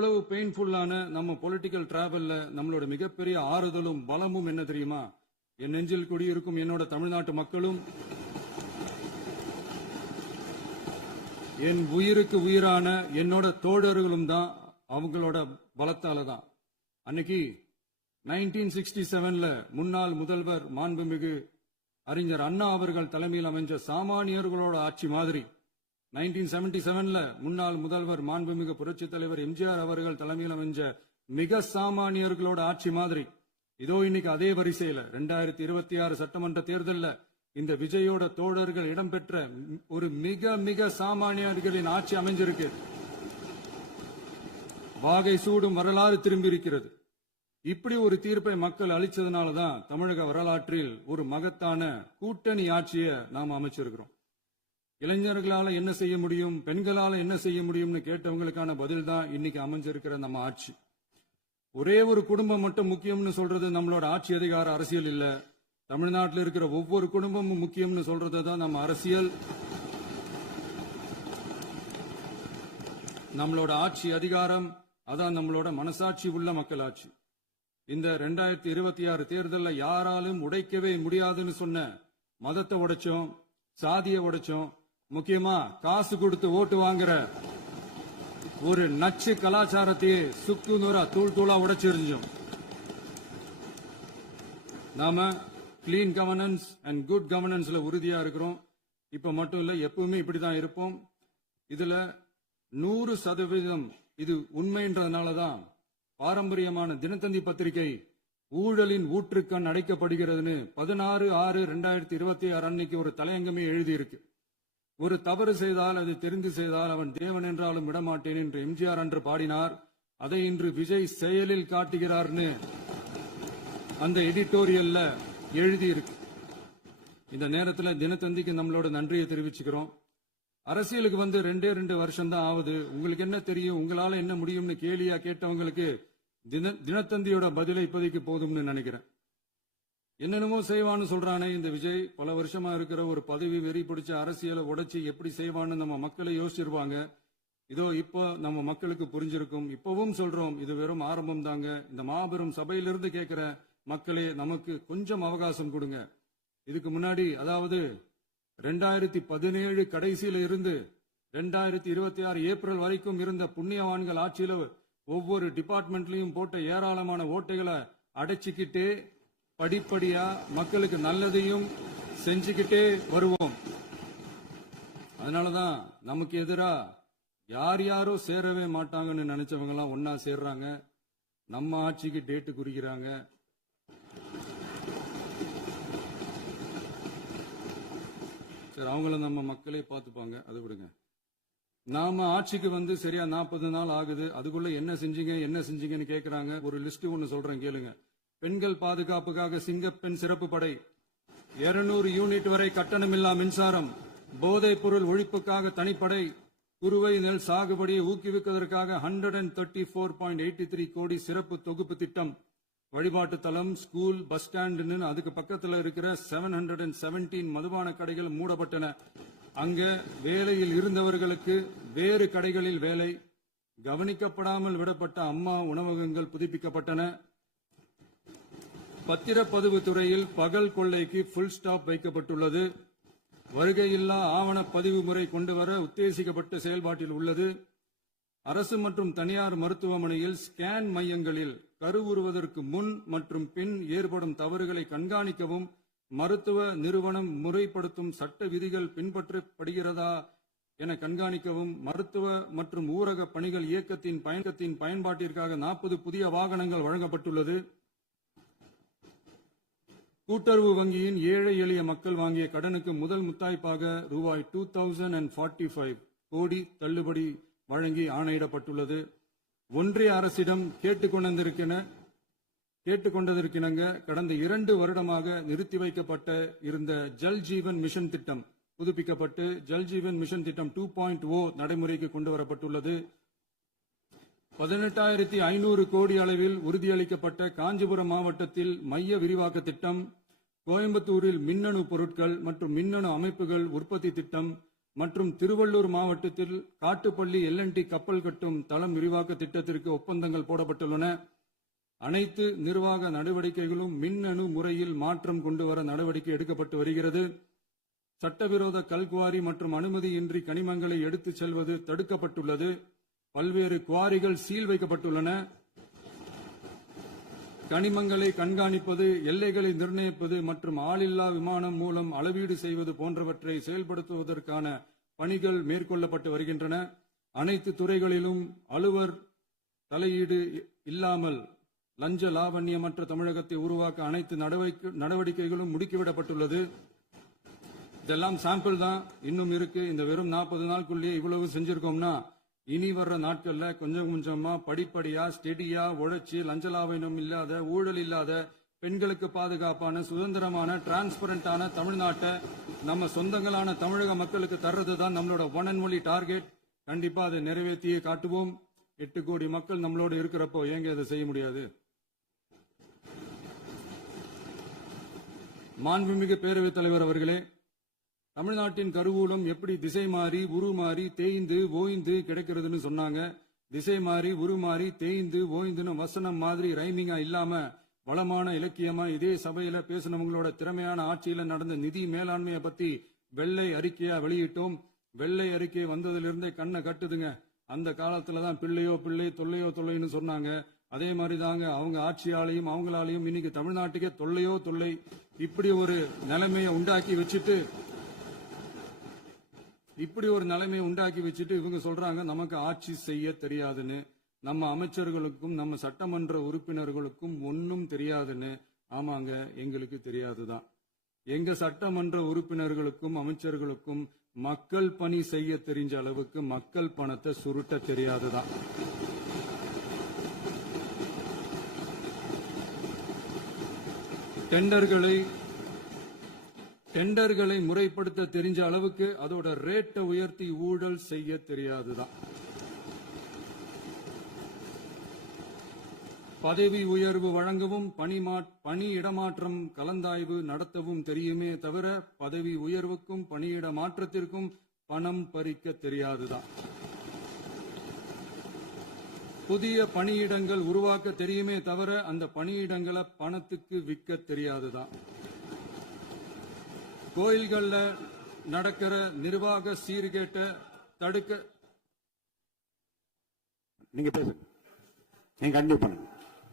இவ்வளவு பெயின்ஃபுல்லான நம்ம பொலிட்டிக்கல் டிராவல்ல நம்மளோட மிகப்பெரிய ஆறுதலும் பலமும் என்ன தெரியுமா? என் நெஞ்சில் குடியிருக்கும் என்னோட தமிழ்நாட்டு மக்களும் என் உயிருக்கு உயிரான என்னோட தோழர்களும் தான். அவங்களோட பலத்தால தான். அன்னைக்கு 1967ல முன்னாள் முதல்வர் மாண்புமிகு அறிஞர் அண்ணா அவர்கள் தலைமையில் அமைஞ்ச சாமானியர்களோட ஆட்சி மாதிரி 1977ல முன்னாள் முதல்வர் மாண்புமிகு புரட்சித் தலைவர் எம்ஜிஆர் அவர்கள் தலைமையில் அமைஞ்ச மிக சாமானியர்களோட ஆட்சி மாதிரி இதோ இன்னைக்கு அதே வரிசையில 2026 சட்டமன்ற தேர்தலில் இந்த விஜயோட தோழர்கள் இடம்பெற்ற ஒரு மிக மிக சாமானியர்களின் ஆட்சி அமைஞ்சிருக்கு. வாகை சூடும் வரலாறு திரும்பி இருக்கிறது. இப்படி ஒரு தீர்ப்பை மக்கள் அளிச்சதுனாலதான் தமிழக வரலாற்றில் ஒரு மகத்தான கூட்டணி ஆட்சியை நாம் அமைச்சிருக்கிறோம். இளைஞர்களால என்ன செய்ய முடியும், பெண்களால என்ன செய்ய முடியும்னு கேட்டவங்களுக்கான பதில் தான் இன்னைக்கு அமைஞ்சிருக்கிற நம்ம ஆட்சி. ஒரே ஒரு குடும்பம் மட்டும் முக்கியம்னு சொல்றது நம்மளோட ஆட்சி அதிகார அரசியல் இல்ல. தமிழ்நாட்டில் இருக்கிற ஒவ்வொரு குடும்பமும் முக்கியம்னு சொல்றது தான் நம்ம அரசியல். நம்மளோட ஆட்சி அதிகாரம் அதான் நம்மளோட மனசாட்சி உள்ள மக்கள் ஆட்சி. இந்த 2026 தேர்தலில் யாராலும் உடைக்கவே முடியாதுன்னு சொன்ன மதத்தை உடைச்சோம், சாதியை உடைச்சோம், முக்கியமா காசு கொடுத்து ஓட்டு வாங்குற ஒரு நச்சு கலாச்சாரத்தையே சுக்கு நூறா தூள் தூளா உடைச்சிருந்தோம். நாம கிளீன் கவர்னன்ஸ் அண்ட் குட் கவர்னன்ஸ்ல உறுதியா இருக்கிறோம். இப்ப மட்டும் இல்ல, எப்பவுமே இப்படிதான் இருப்போம். இதுல 100% இது உண்மைன்றதுனாலதான் பாரம்பரியமான தினத்தந்தி பத்திரிகை ஊழலின் ஊற்றுக்கண் அடைக்கப்படுகிறதுன்னு 16/6/2026 அன்னைக்கு ஒரு தலையங்கமே எழுதியிருக்கு. ஒரு தவறு செய்தால் அது தெரிந்து செய்தால் அவன் தேவன் என்றாலும் விடமாட்டேன் என்று எம்ஜிஆர் அன்று பாடினார். அதை இன்று விஜய் செயலில் காட்டுகிறார்னு அந்த எடிட்டோரியல்ல எழுதியிருக்கு. இந்த நேரத்தில் தினத்தந்திக்கு நம்மளோட நன்றியை தெரிவிச்சுக்கிறோம். அரசியலுக்கு வந்து 2 வருஷம் தான் ஆகுது. உங்களுக்கு என்ன தெரியும், உங்களால என்ன முடியும்னு கேலியா கேட்டவங்களுக்கு தினத்தந்தியோட பதிலை இப்போதைக்கு போதும்னு நினைக்கிறேன். என்னென்னமோ செய்வான்னு சொல்றானே இந்த விஜய், பல வருஷமா இருக்கிற ஒரு பதவி வெறி பிடிச்ச அரசியலை உடைச்சி எப்படி செய்வான்னு நம்ம மக்களை யோசிச்சிருவாங்க. இதோ இப்போ நம்ம மக்களுக்கு புரிஞ்சிருக்கும். இப்பவும் சொல்றோம், இது வெறும் ஆரம்பம் தாங்க. இந்த மாபெரும் சபையிலிருந்து கேட்கிற மக்களே, நமக்கு கொஞ்சம் அவகாசம் கொடுங்க. இதுக்கு முன்னாடி, அதாவது 2017 கடைசியில இருந்து 2026 ஏப்ரல் வரைக்கும் இருந்த புண்ணியவான்கள் ஆட்சியில ஒவ்வொரு டிபார்ட்மெண்ட்லயும் போட்ட ஏராளமான ஓட்டைகளை அடைச்சிக்கிட்டே படிப்படியா மக்களுக்கு நல்லதையும் செஞ்சுக்கிட்டே வருவோம். அதனாலதான் நமக்கு எதிரா யார் யாரோ சேரவே மாட்டாங்கன்னு நினைச்சவங்க எல்லாம் ஒன்னா சேர்றாங்க. நம்ம ஆட்சிக்கு டேட்டு குறிக்கிறாங்க. சரி, அவங்கள நம்ம மக்களே பார்த்துப்பாங்க, அதை விடுங்க. நாம ஆட்சிக்கு வந்து சரியா 40 நாள் ஆகுது. அதுக்குள்ள என்ன செஞ்சீங்கன்னு கேக்குறாங்க. ஒரு லிஸ்ட் ஒன்னு சொல்றேன் கேளுங்க. பெண்கள் பாதுகாப்புக்காக சிங்கப்பெண் சிறப்பு படை, 200 யூனிட் வரை கட்டணமில்லா மின்சாரம், போதைப் பொருள் ஒழிப்புக்காக தனிப்படை, குறுவை நெல் சாகுபடியை ஊக்குவிப்பதற்காக 134.83 கோடி சிறப்பு தொகுப்பு திட்டம், வழிபாட்டு தலம், ஸ்கூல், பஸ் ஸ்டாண்ட், அதுக்கு பக்கத்தில் இருக்கிற 717 மதுபான கடைகள் மூடப்பட்டன. அங்க வேலையில் இருந்தவர்களுக்கு வேறு கடைகளில் வேலை, கவனிக்கப்படாமல் விடப்பட்ட அம்மா உணவகங்கள் புதுப்பிக்கப்பட்டன. பத்திரப்பதிவு துறையில் பகல் கொள்ளைக்கு புல் ஸ்டாப் வைக்கப்பட்டுள்ளது. வருகையில்லா ஆவண பதிவு முறை கொண்டுவர உத்தேசிக்கப்பட்ட செயல்பாட்டில் உள்ளது. அரசு மற்றும் தனியார் மருத்துவமனையில் ஸ்கேன் மையங்களில் கருவுறுவதற்கு முன் மற்றும் பின் ஏற்படும் தவறுகளை கண்காணிக்கவும், மருத்துவ நிறுவனம் முறைப்படுத்தும் சட்ட விதிகள் பின்பற்றப்படுகிறதா என கண்காணிக்கவும், மருத்துவ மற்றும் ஊரக பணிகள் இயக்கத்தின் பயன்பாட்டிற்காக 40 புதிய வாகனங்கள் வழங்கப்பட்டுள்ளது. கூட்டுறவு வங்கியின் ஏழை எளிய மக்கள் வாங்கிய கடனுக்கு முதல் முத்தாய்ப்பாக ரூபாய் 2045 கோடி தள்ளுபடி வழங்கி ஆணையிடப்பட்டுள்ளது. ஒன்றிய அரசிடம் கேட்டுக்கொண்டதற்கிணங்க கடந்த 2 வருடமாக நிறுத்தி வைக்கப்பட்ட இருந்த ஜல் ஜீவன் மிஷன் திட்டம் புதுப்பிக்கப்பட்டு ஜல் ஜீவன் மிஷன் திட்டம் 2.0 நடைமுறைக்கு கொண்டு வரப்பட்டுள்ளது. 18,500 கோடி அளவில் உறுதியளிக்கப்பட்ட காஞ்சிபுரம் மாவட்டத்தில் மைய விரிவாக்க திட்டம், கோயம்புத்தூரில் மின்னணு பொருட்கள் மற்றும் மின்னணு அமைப்புகள் உற்பத்தி திட்டம், மற்றும் திருவள்ளூர் மாவட்டத்தில் காட்டுப்பள்ளி எல்என்டி கப்பல் கட்டும் தளம் விரிவாக்க திட்டத்திற்கு ஒப்பந்தங்கள் போடப்பட்டுள்ளன. அனைத்து நிர்வாக நடவடிக்கைகளும் மின்னணு முறையில் மாற்றம் கொண்டுவர நடவடிக்கை எடுக்கப்பட்டு வருகிறது. சட்டவிரோத கல்குவாரி மற்றும் அனுமதியின்றி கனிமங்களை எடுத்துச் செல்வது தடுக்கப்பட்டுள்ளது. பல்வேறு குவாரிகள் சீல் வைக்கப்பட்டுள்ளன. கனிமங்களை கண்காணிப்பது, எல்லைகளை நிர்ணயிப்பது மற்றும் ஆளில்லா விமானம் மூலம் அளவீடு செய்வது போன்றவற்றை செயல்படுத்துவதற்கான பணிகள் மேற்கொள்ளப்பட்டு வருகின்றன. அனைத்து துறைகளிலும் அலுவலர் தலையீடு இல்லாமல் லஞ்ச லாவண்யமற்ற தமிழகத்தை உருவாக்க அனைத்து நடவடிக்கைகளும் முடுக்கிவிடப்பட்டுள்ளது. இதெல்லாம் சாம்பிள் தான், இன்னும் இருக்கு. இந்த வெறும் 40 நாளுக்குள்ளேயே இவ்வளவு செஞ்சிருக்கோம்னா இனி வர்ற நாட்கள்ல கொஞ்சம் கொஞ்சமா படிப்படியா ஸ்டெடியா உழைச்சி லஞ்ச லாவண்யம் இல்லாத, ஊழல் இல்லாத, பெண்களுக்கு பாதுகாப்பான, சுதந்திரமான, டிரான்ஸ்பரண்டான தமிழ்நாட்டை நம்ம சொந்தங்களான தமிழக மக்களுக்கு தர்றது தான் நம்மளோட ஒன் அண்ட் ஒன்லி டார்கெட். கண்டிப்பா அதை நிறைவேற்றியே காட்டுவோம். 8 கோடி மக்கள் நம்மளோட இருக்கிறப்போ ஏங்க அதை செய்ய முடியாது? மாண்புமிகு பேரவைத் தலைவர் அவர்களே, தமிழ்நாட்டின் கருவூலம் எப்படி திசை மாறி உருமாறி தேய்ந்து ஓய்ந்து கிடைக்கிறதுன்னு சொன்னாங்க. திசை மாறி உருமாறி தேய்ந்து ஓய்ந்துன்னு வசனம் மாதிரி ரைமிங்கா இல்லாம வளமான இலக்கியமா இதே சபையில பேசினவங்களோட திறமையான ஆட்சியில நடந்த நிதி மேலாண்மையை பத்தி வெள்ளை அறிக்கையா வெளியிட்டோம். வெள்ளை அறிக்கை வந்ததிலிருந்தே கண்ணை கட்டுதுங்க. அந்த காலத்துலதான் பிள்ளையோ பிள்ளை, தொல்லையோ தொல்லைன்னு சொன்னாங்க. அதே மாதிரி தாங்க அவங்க ஆட்சியாலையும் அவங்களாலையும் இன்னைக்கு தமிழ்நாட்டுக்கே தொல்லையோ தொல்லை. இப்படி ஒரு நிலைமையை உண்டாக்கி வச்சுட்டு இவங்க சொல்றாங்க நமக்கு ஆட்சி செய்ய தெரியாதுன்னு. நம்ம அமைச்சர்களுக்கும் நம்ம சட்டமன்ற உறுப்பினர்களுக்கும் ஒன்னும் தெரியாதுன்னு. ஆமாங்க, எங்களுக்கு தெரியாதுதான். எங்க சட்டமன்ற உறுப்பினர்களுக்கும் அமைச்சர்களுக்கும் மக்கள் பணி செய்ய தெரிஞ்ச அளவுக்கு மக்கள் பணத்தை சுருட்ட தெரியாதுதான். டெண்டர்களை முறைப்படுத்த தெரிஞ்ச அளவுக்கு அதோட ரேட்டை உயர்த்தி ஊழல் செய்ய தெரியாதுதான். பதவி உயர்வு வழங்கவும் பணி இடமாற்றம் கலந்தாய்வு நடத்தவும் தெரியுமே தவிர பதவி உயர்வுக்கும் பணியிட மாற்றத்திற்கும் பணம் பறிக்க தெரியாதுதான். புதிய பணியிடங்கள் உருவாக்க தெரியுமே தவிர அந்த பணியிடங்களை பணத்துக்கு விற்க தெரியாதுதான். கோயில்கள்ல நடக்கிற நிர்வாக சீர்கேட்டை தடுக்க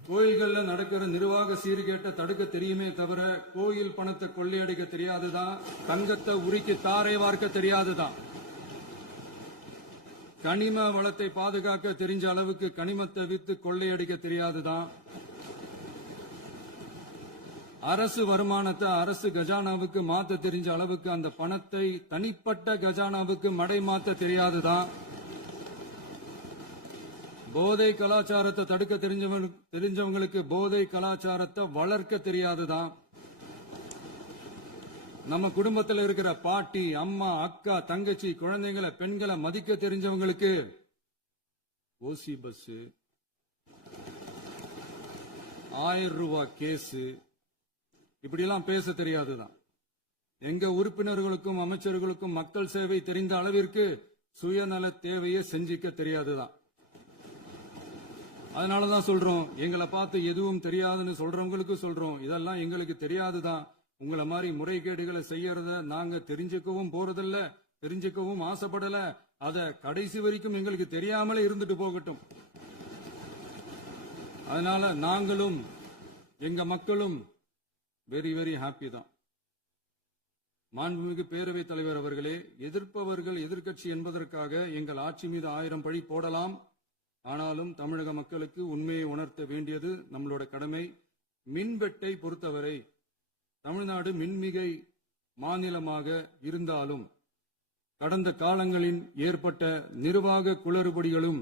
கோயில்கள்ல நடக்கிற நிர்வாக சீர்கேட்டை தடுக்க தெரியுமே தவிர கோயில் பணத்தை கொள்ளையடிக்க தெரியாதுதான். தங்கத்தை உருக்கி தாரை வார்க்க தெரியாதுதான். கனிம வளத்தை பாதுகாக்க தெரிஞ்ச அளவுக்கு கனிமத்தை வித்து கொள்ளையடிக்க தெரியாதுதான். அரசு வருமானத்தை அரசு கஜானாவுக்கு மாத்த தெரிஞ்ச அளவுக்கு அந்த பணத்தை தனிப்பட்ட கஜானாவுக்கு மடை மாத்த தெரியாதுதான். போதை கலாச்சாரத்தை தடுக்க தெரிஞ்சவங்களுக்கு போதை கலாச்சாரத்தை வளர்க்க தெரியாதுதான். நம்ம குடும்பத்தில் இருக்கிற பாட்டி, அம்மா, அக்கா, தங்கச்சி, குழந்தைங்களை, பெண்களை மதிக்க தெரிஞ்சவங்களுக்கு ஓசி பஸ், 1000 ரூபாய் கேஸ், இப்படியெல்லாம் பேச தெரியாதுதான். எங்க உறுப்பினர்களுக்கும் அமைச்சர்களுக்கும் மக்கள் சேவை தெரிந்த அளவிற்கு சுயநல தேவையை செஞ்சிக்க தெரியாதுதான். அதனாலதான் சொல்றோம், எங்களை பார்த்து எதுவும் தெரியாதுன்னு சொல்றவங்களுக்கு சொல்றோம், இதெல்லாம் எங்களுக்கு தெரியாதுதான். உங்களை மாதிரி முறைகேடுகளை செய்யறத நாங்க தெரிஞ்சுக்கவும் போறதில்ல, தெரிஞ்சுக்கவும் ஆசைப்படல. அத கடைசி வரைக்கும் எங்களுக்கு தெரியாமலே இருந்துட்டு போகட்டும். அதனால நாங்களும் எங்க மக்களும் வெரி வெரி ஹாப்பி தான். மாண்புமிகு பேரவைத் தலைவர் அவர்களே, எதிர்ப்பவர்கள் எதிர்க்கட்சி என்பதற்காக எங்கள் ஆட்சி மீது 1000 பழி போடலாம். ஆனாலும் தமிழக மக்களுக்கு உண்மையை உணர்த்த வேண்டியது நம்மளோட கடமை. மின்வெட்டை பொறுத்தவரை தமிழ்நாடு மின்மிகை மாநிலமாக இருந்தாலும் கடந்த காலங்களில் ஏற்பட்ட நிர்வாக குளறுபடிகளும்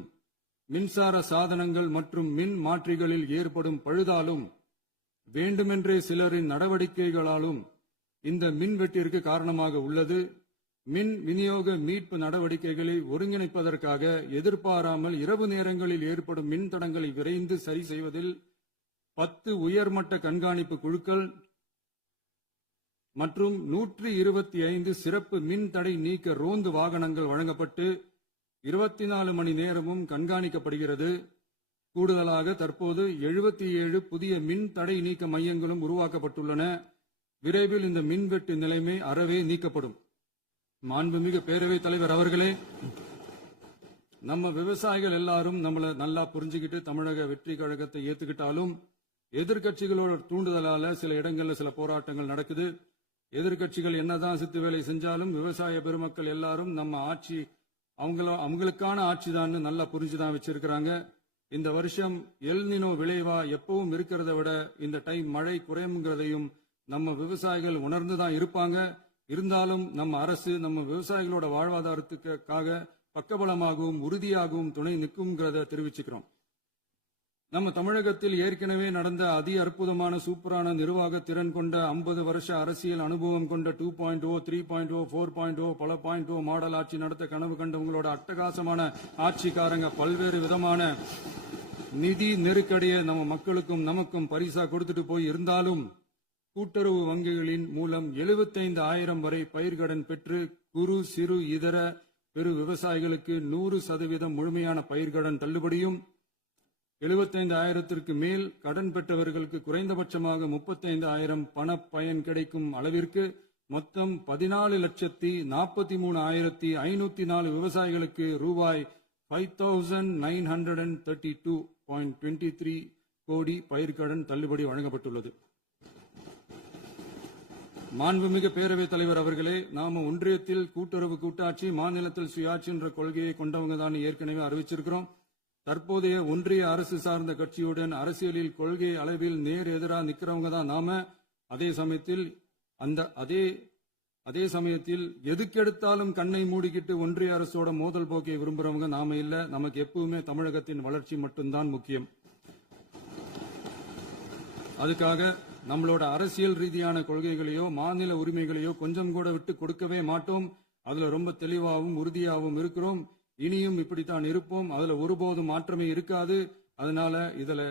மின்சார சாதனங்கள் மற்றும் மின் மாற்றிகளில் ஏற்படும் பழுதாலும் வேண்டுமென்றே சிலரின் நடவடிக்கைகளாலும் இந்த மின்வெட்டிற்கு காரணமாக உள்ளது. மின் விநியோக மீட்பு நடவடிக்கைகளை ஒருங்கிணைப்பதற்காக எதிர்பாராமல் இரவு நேரங்களில் ஏற்படும் மின் தடங்களை விரைந்து சரி செய்வதில் 10 உயர்மட்ட கண்காணிப்பு குழுக்கள் மற்றும் 125 சிறப்பு மின் தடை நீக்க ரோந்து வாகனங்கள் வழங்கப்பட்டு 24 மணி நேரமும் கண்காணிக்கப்படுகிறது. கூடுதலாக தற்போது 77 புதிய மின் தடை நீக்க மையங்களும் உருவாக்கப்பட்டுள்ளன. விரைவில் இந்த மின்வெட்டு நிலைமை அறவே நீக்கப்படும். மாண்புமிகு பேரவைத் தலைவர் அவர்களே, நம்ம விவசாயிகள் எல்லாரும் நம்மள நல்லா புரிஞ்சுக்கிட்டு தமிழக வெற்றி கழகத்தை ஏத்துக்கிட்டாலும் எதிர்க்கட்சிகளோட தூண்டுதலால சில இடங்கள்ல சில போராட்டங்கள் நடக்குது. எதிர்க்கட்சிகள் என்னதான் சித்து வேலை செஞ்சாலும் விவசாய பெருமக்கள் எல்லாரும் நம்ம ஆட்சி அவங்களுக்கான ஆட்சி தான் நல்லா புரிஞ்சுதான் வச்சிருக்கிறாங்க. இந்த வருஷம் எல்னினோ விளைவா எப்பவும் இருக்கிறத விட இந்த டைம் மழை குறையுங்கிறதையும் நம்ம விவசாயிகள் உணர்ந்துதான் இருப்பாங்க. இருந்தாலும் நம்ம அரசு நம்ம விவசாயிகளோட வாழ்வாதாரத்துக்காக பக்கபலமாகவும் உறுதியாகவும் துணை நிற்கும்ங்கிறத தெரிவிச்சுக்கிறோம். நம்ம தமிழகத்தில் ஏற்கனவே நடந்த அதி அற்புதமான சூப்பரான நிர்வாக திறன் கொண்ட 50 வருஷ அரசியல் அனுபவம் கொண்ட 2.0, 3.0, 4.0 பல 0.0 மாடல் ஆட்சி நடத்த கனவு கண்டவங்களோட அட்டகாசமான ஆட்சிக்காரங்க பல்வேறு விதமான நிதி நெருக்கடியை நம்ம மக்களுக்கும் நமக்கும் பரிசா கொடுத்துட்டு போய் இருந்தாலும் கூட்டுறவு வங்கிகளின் மூலம் 75,000 வரை பயிர்கடன் பெற்று குறு சிறு இதர பெரு விவசாயிகளுக்கு 100% முழுமையான பயிர்கடன் தள்ளுபடியும் 75,000க்கு மேல் கடன் பெற்றவர்களுக்கு குறைந்தபட்சமாக 35,000 பண பயன் கிடைக்கும் அளவிற்கு மொத்தம் 14,43,504 விவசாயிகளுக்கு ரூபாய் 5,932.23 கோடி பயிர்கடன் தள்ளுபடி வழங்கப்பட்டுள்ளது. மாண்புமிகு பேரவைத் தலைவர் அவர்களே, நாம ஒன்றியத்தில் கூட்டுறவு கூட்டாட்சி, மாநிலத்தில் சுயாட்சி என்ற கொள்கையை கொண்டவங்க தான் ஏற்கனவே அறிவிச்சிருக்கிறோம். தற்போதைய ஒன்றிய அரசு சார்ந்த கட்சியுடன் அரசியலில் கொள்கை அளவில் நேர் எதிராக நிக்கிறவங்க தான் நாம. அதே சமயத்தில் எதுக்கெடுத்தாலும் கண்ணை மூடிக்கிட்டு ஒன்றிய அரசோட மோதல் போக்கை விரும்புறவங்க நாம இல்ல. நமக்கு எப்பவுமே தமிழகத்தின் வளர்ச்சி மட்டும்தான் முக்கியம். அதுக்காக நம்மளோட அரசியல் ரீதியான கொள்கைகளையோ மாநில உரிமைகளையோ கொஞ்சம் கூட விட்டு கொடுக்கவே மாட்டோம். அதுல ரொம்ப தெளிவாகவும் உறுதியாகவும் இருக்கிறோம். இனியும் இப்படித்தான் இருப்போம். அதுல ஒருபோதும் மாற்றமே இருக்காது. அதனால இதுல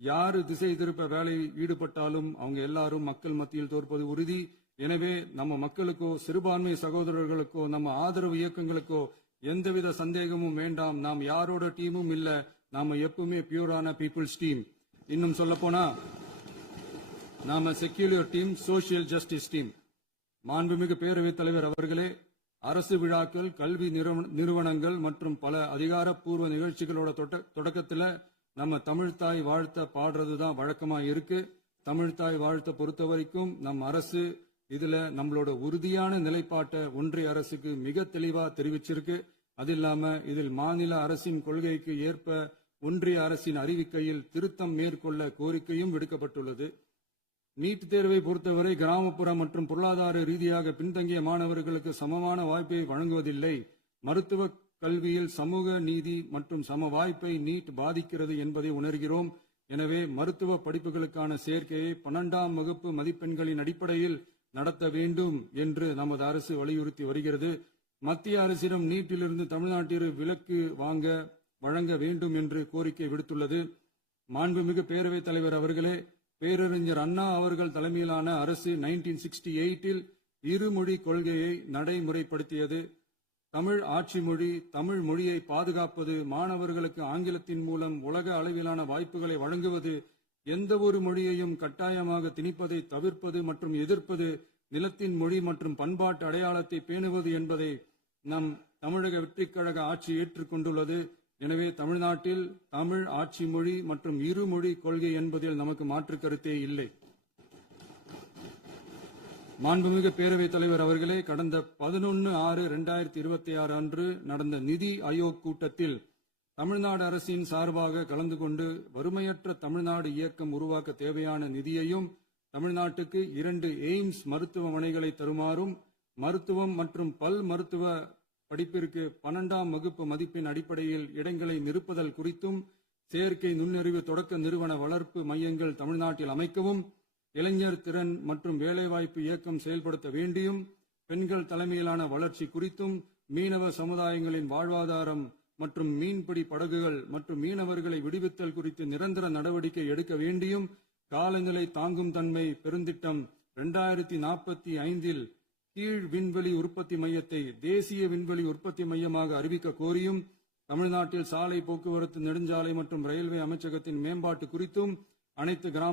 யாரு திசை திருப்ப வேலையில் ஈடுபட்டாலும் அவங்க எல்லாரும் மக்கள் மத்தியில் தோற்பது உறுதி. எனவே நம்ம மக்களுக்கோ சிறுபான்மை சகோதரர்களுக்கோ நம்ம ஆதரவு இயக்கங்களுக்கோ எந்தவித சந்தேகமும் வேண்டாம். நாம் யாரோட டீமும் இல்ல. நாம எப்பவுமே பியூரான பீப்புள்ஸ் டீம். இன்னும் சொல்ல போனா நாம secular team, social justice team. மாண்புமிகு பேரவைத் தலைவர் அவர்களே, அரசு விழாக்கள், கல்வி நிறுவனங்கள் மற்றும் பல அதிகாரப்பூர்வ நிகழ்ச்சிகளோட தொடக்கத்துல நம்ம தமிழ்தாய் வாழ்த்த பாடுறதுதான் வழக்கமா இருக்கு. தமிழ்தாய் வாழ்த்த பொறுத்த வரைக்கும் நம் அரசு இதுல நம்மளோட உறுதியான நிலைப்பாட்டை ஒன்றிய அரசுக்கு மிக தெளிவா தெரிவிச்சிருக்கு. அது இல்லாம இதில் மாநில அரசின் கொள்கைக்கு ஏற்ப ஒன்றிய அரசின் அறிவிக்கையில் திருத்தம் மேற்கொள்ள கோரிக்கையும் விடுக்கப்பட்டுள்ளது. நீட் தேர்வை பொறுத்தவரை கிராமப்புற மற்றும் பொருளாதார ரீதியாக பின்தங்கிய மாணவர்களுக்கு சமமான வாய்ப்பை வழங்குவதில்லை. மருத்துவ கல்வியில் சமூக நீதி மற்றும் சம வாய்ப்பை நீட் பாதிக்கிறது என்பதை உணர்கிறோம். எனவே மருத்துவ படிப்புகளுக்கான சேர்க்கையை 12ஆம் வகுப்பு மதிப்பெண்களின் அடிப்படையில் நடத்த வேண்டும் என்று நமது அரசு வலியுறுத்தி வருகிறது. மத்திய அரசிடம் நீட்டிலிருந்து தமிழ்நாட்டிற்கு விலக்கு வழங்க வேண்டும் என்று கோரிக்கை விடுத்துள்ளது. மாண்புமிகு பேரவைத் தலைவர் அவர்களே, பேரறிஞர் அண்ணா அவர்கள் தலைமையிலான அரசு 1968 இருமொழி கொள்கையை நடைமுறைப்படுத்தியது. தமிழ் ஆட்சி மொழி, தமிழ் மொழியை பாதுகாப்பது, மாணவர்களுக்கு ஆங்கிலத்தின் மூலம் உலக அளவிலான வாய்ப்புகளை வழங்குவது, எந்த ஒரு மொழியையும் கட்டாயமாக திணிப்பதை தவிர்ப்பது மற்றும் எதிர்ப்பது, நிலத்தின் மொழி மற்றும் பண்பாட்டு அடையாளத்தை பேணுவது என்பதை நம் தமிழக வெற்றிக் கழக ஆட்சி ஏற்றுக்கொண்டுள்ளது. எனவே தமிழ்நாட்டில் தமிழ் ஆட்சி மொழி மற்றும் இருமொழி கொள்கை என்பதில் நமக்கு மாற்று கருத்தே இல்லை. மாண்புமிகு பேரவைத் தலைவர் அவர்களே, கடந்த 11/6/2026 அன்று நடந்த நிதி ஆயோக் கூட்டத்தில் தமிழ்நாடு அரசின் சார்பாக கலந்து கொண்டு வறுமையற்ற தமிழ்நாடு இயக்கம் உருவாக்க தேவையான நிதியையும், தமிழ்நாட்டுக்கு 2 எய்ம்ஸ் மருத்துவமனைகளை தருமாறும், மருத்துவம் மற்றும் பல் மருத்துவ படிப்பிற்கு 12ஆம் வகுப்பு மதிப்பின் அடிப்படையில் இடங்களை நிரப்புதல் குறித்தும், செயற்கை நுண்ணறிவு தொடக்க நிறுவன வளர்ப்பு மையங்கள் தமிழ்நாட்டில் அமைக்கவும், இளைஞர் திறன் மற்றும் வேலைவாய்ப்பு இயக்கம் செயல்படுத்த வேண்டியும், பெண்கள் தலைமையிலான வளர்ச்சி குறித்தும், மீனவ சமுதாயங்களின் வாழ்வாதாரம் மற்றும் மீன்பிடி படகுகள் மற்றும் மீனவர்களை விடுவித்தல் குறித்து நிரந்தர நடவடிக்கை எடுக்க வேண்டியும், காலநிலை தாங்கும் தன்மை பெருந்திட்டம் 2045 கீழ் விண்வெளி உற்பத்தி மையத்தை தேசிய விண்வெளி உற்பத்தி மையமாக அறிவிக்க கோரியும், தமிழ்நாட்டில் சாலை போக்குவரத்து, நெடுஞ்சாலை மற்றும் ரயில்வே அமைச்சகத்தின் மேம்பாட்டு குறித்தும் அனைத்து கிராம